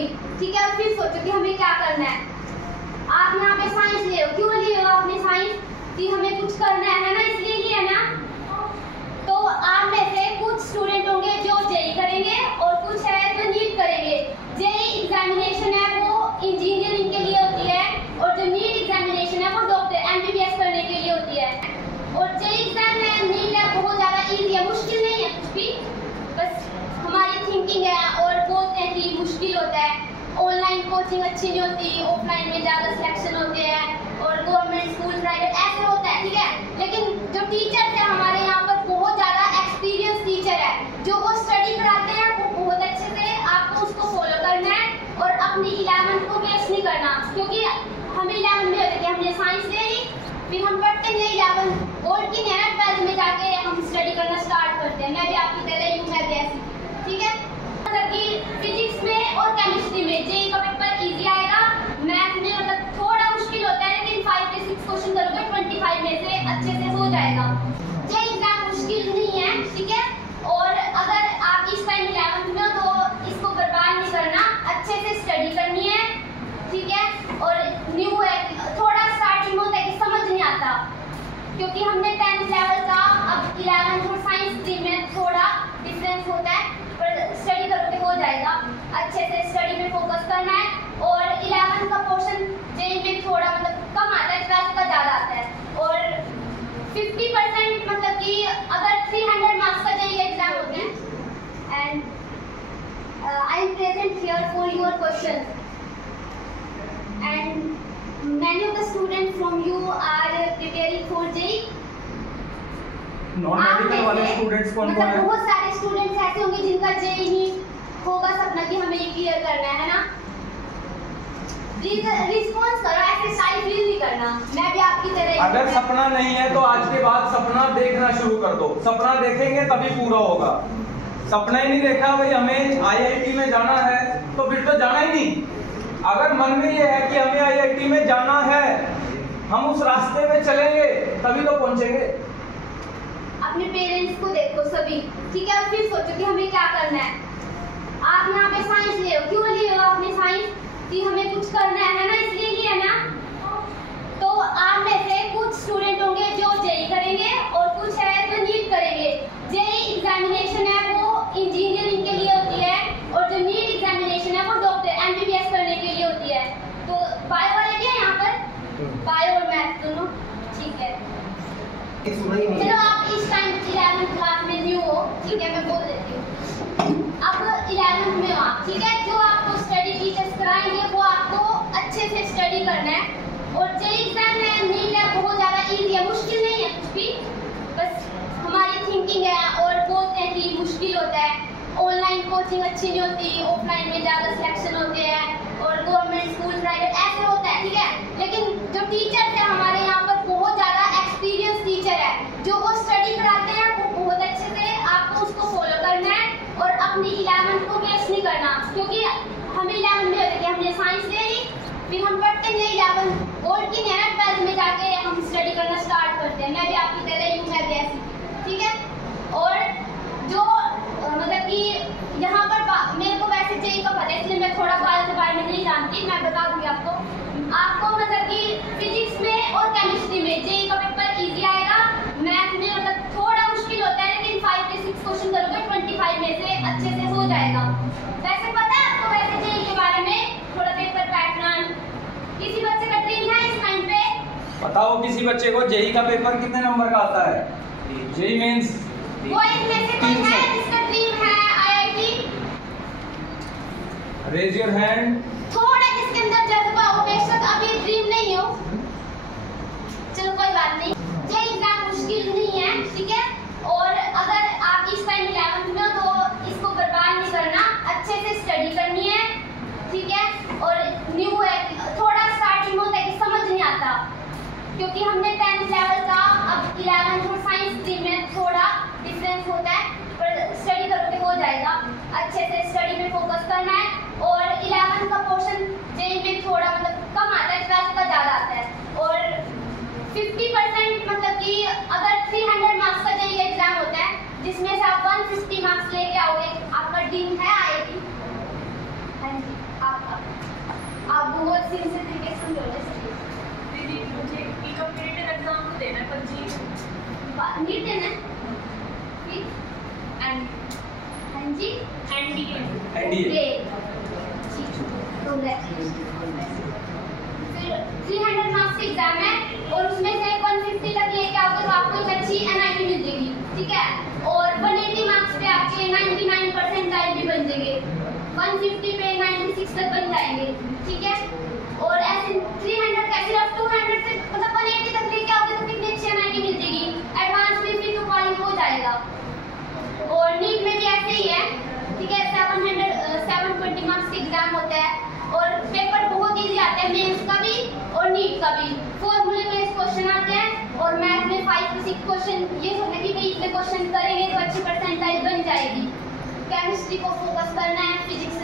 कभी, ठीक है, और फिर सोचो कि हमें क्या करना है। आप यहाँ पे साइंस ले हो, क्यों लिए हो आपने साइंस? कि हमें कुछ करना है ना, इसलिए लिए ना। तो आप में से कुछ स्टूडेंट होंगे जो जेई करेंगे और कुछ है जो नीट करेंगे। जेई एग्जामिनेशन है वो इंजीनियरिंग के लिए होती है और जो नीट एग्जामिनेशन है वो डॉक्टर एमबीबीएस करने के लिए होती है। और जेई एग्जाम है, नीट है, बहुत ज़्यादा इजी है, मुश्किल नहीं है कुछ भी, बस हमारी थिंकिंग है। और बोलते हैं कि मुश्किल होता है, ऑनलाइन कोचिंग अच्छी नहीं होती, ऑफलाइन में ज़्यादा सिलेक्शन होते हैं और गवर्नमेंट स्कूल प्राइवेट ऐसे होता है, ठीक है। लेकिन जो टीचर्स हैं हमारे यहाँ पर बहुत ज़्यादा एक्सपीरियंस टीचर है, जो वो स्टडी कराते हैं वो बहुत अच्छे से आपको उसको फॉलो करना है और अपनी 11th को वेस्ट नहीं करना। क्योंकि हमें 11th में होता है कि हमने साइंस ले ली, फिर हम पढ़ते हैं 11th बोर्ड की नहीं, 12th में जाके हम स्टडी करना स्टार्ट करते हैं। मैं भी आपकी तरह यूँ है जैसी, ठीक है। मतलब कि फिजिक्स में और केमिस्ट्री में जेई का पेपर इजी आएगा, मैथ में मतलब थोड़ा मुश्किल होता है, लेकिन 5 से 6 क्वेश्चन करोगे 25 में से अच्छे से हो जाएगा। जेई एग्जाम मुश्किल नहीं है, ठीक है। और अगर आप इस टाइम 11th में हो तो इसको बर्बाद नहीं करना, अच्छे से स्टडी करनी है, ठीक है। और न्यू है, थोड़ा स्टार्टिंग होता है कि समझ नहीं आता, क्योंकि हमने 10th लेवल का, अब 11th और साइंस स्ट्रीम में थोड़ा डिफरेंस होता है, पर स्टडी करोगे हो जाएगा। अच्छे से स्टडी में फोकस करना है। और 11th का पोर्शन जेई में थोड़ा मतलब कम आता है, 12th का ज़्यादा आता है। और 50% मतलब कि अगर 300 मार्क्स का जेई एग्जाम होते हैं। And I am present here for your question and many of the students from you are preparing for JEE। Non medical वाले स्टूडेंट्स कौन कौन है? बहुत सारे स्टूडेंट्स ऐसे होंगे जिनका जेई ही होगा सपना कि हमें ये क्लियर करना है ना। रिस्पॉन्स करो, ऐसे शायद फील नहीं करना, मैं भी आपकी तरह। अगर सपना नहीं है तो आज के बाद सपना देखना शुरू कर दो। सपना देखेंगे तभी पूरा होगा। सपना ही नहीं देखा भाई हमें आईआईटी में जाना है तो फिर तो जाना ही नहीं। अगर मन में ये है कि हमें आईआईटी में जाना है, हम उस रास्ते में चलेंगे तभी तो पहुंचेंगे। अपने पेरेंट्स को देखो सभी, ठीक है, और फिर सोचो कि हमें क्या करना है। आप यहाँ पे साइंस ले हो, क्यों लिए हो आपने साइंस? कि हमें कुछ करना है ना, इसलिए लिए ना। तो आप में से कुछ स्टूडेंट होंगे जो जेई करेंगे और कुछ है जो नीट करेंगे। जेई एग्जामिनेशन है वो इंजीनियरिंग के लिए होती है और जो नीट एग्जामिनेशन है वो डॉक्टर एमबीबीएस करने के लिए होती है। तो बायो वाले भी है यहाँ पर, बायो और मैथ दोनों, ठीक है। चलो आप इस टाइम 11th क्लास में न्यू हो, ठीक है, मैं बोल देती हूँ। अब 11th में हो आप, ठीक है। जो आपको स्टडी टीचर्स कराएंगे वो आपको अच्छे से स्टडी करना है। और जेई एग्जाम है, नीट है, बहुत ज़्यादा इजी है, मुश्किल नहीं है कुछ भी, बस हमारी थिंकिंग है। और बोलते हैं कि मुश्किल होता है, ऑनलाइन कोचिंग अच्छी नहीं होती, ऑफलाइन में ज़्यादा सिलेक्शन होते हैं और गवर्नमेंट स्कूल प्राइवेट ऐसे होता है, ठीक है। लेकिन जो टीचर्स हैं हमारे यहाँ पर बहुत ज़्यादा एक्सपीरियंस टीचर है, जो वो स्टडी कराते हैं वो बहुत अच्छे से आपको उसको फॉलो करना है और अपनी 11th को वेस्ट नहीं करना। क्योंकि हमें 11th में होता है कि हमने साइंस ले ली, फिर हम पढ़ते हैं 11th बोर्ड की नहीं, 12th में जाके हम स्टडी करना स्टार्ट करते हैं। मैं भी आपकी तरह यूँ है जैसी, ठीक है। और जो मतलब कि यहाँ पर मेरे को वैसे जेई का पता है, इसलिए मैं थोड़ा बायो के बारे में नहीं जानती, मैं बता दूंगी आपको मतलब कि फिजिक्स में और केमिस्ट्री में जेई का पेपर इजी आएगा, मैथ में मतलब थोड़ा मुश्किल होता है, लेकिन 5 से 6 क्वेश्चन करोगे 25 में से अच्छे से हो जाएगा। वैसे पता है आपको वैसे जेई के बारे में थोड़ा पेपर पैटर्न? किसी बच्चे का ड्रीम है इस टाइम पे? बताओ किसी बच्चे को जेई का पेपर कितने नंबर का आता है? जेई मेंस वो इसमें से कोई है जिसका ड्रीम है आईआईटी? Raise your hand. थोड़ा जिसके अंदर जज्बा हो, बेशक अभी ड्रीम नहीं हो, चलो कोई बात नहीं। जेई एग्जाम मुश्किल नहीं है, ठीक है। और अगर आप इस टाइम 11th में हो तो इसको बर्बाद नहीं करना, अच्छे से स्टडी करनी है, ठीक है। और न्यू है, थोड़ा स्टार्टिंग होता है कि समझ नहीं आता, क्योंकि हमने 10th लेवल का, अब 11th और साइंस स्ट्रीम में थोड़ा डिफरेंस होता है, पर स्टडी करोगे हो जाएगा। अच्छे से स्टडी में फोकस करना है। और 11th का पोर्शन जेई में थोड़ा मतलब कम आता है, 12th का ज़्यादा आता है। और 50% मतलब कि अगर 300 मार्क्स का जेई एग्जाम होता है, जिसमें से आप 150 मार्क्स लेके आओगे, आपका ड्रीम है आईआईटी। हाँ जी, आप सिंसियर तरीके से समझाओ। दीदी मुझे ई कॉम्पिटिटिव एग्जाम को देना है 25 नीट देना है फिर एंड हाँ जी एनडीए एनडीए फिर 300 मार्क्स की एग्जाम है और उसमें से 150 तक लेके आओगे तो आपको एक अच्छी एनआईटी मिल जाएगी, ठीक है। और 180 मार्क्स पे आपके 99% भी बन जाएंगे, 150 पे 96 तक बन जाएंगे, ठीक है। और ऐसे 300 का सिर्फ 200 से मतलब 180 तक लेके आओगे तो कितनी अच्छी एनआईटी मिल जाएगी, एडवांस में फिर तो क्वालिफाई हो जाएगा। और नीट में भी ऐसे ही है, ठीक है। 720 मार्क्स का एग्जाम होता है और पेपर बहुत इजी आता है, मेंस का भी और नीट का भी। फॉर्मूले बेस्ड क्वेश्चन आते हैं और मैथ में 5 से 6 क्वेश्चन ये सोचना कि भाई इतने क्वेश्चन करेंगे तो अच्छी परसेंटाइल बन जाएगी। केमिस्ट्री को फोकस करना है, फिजिक्स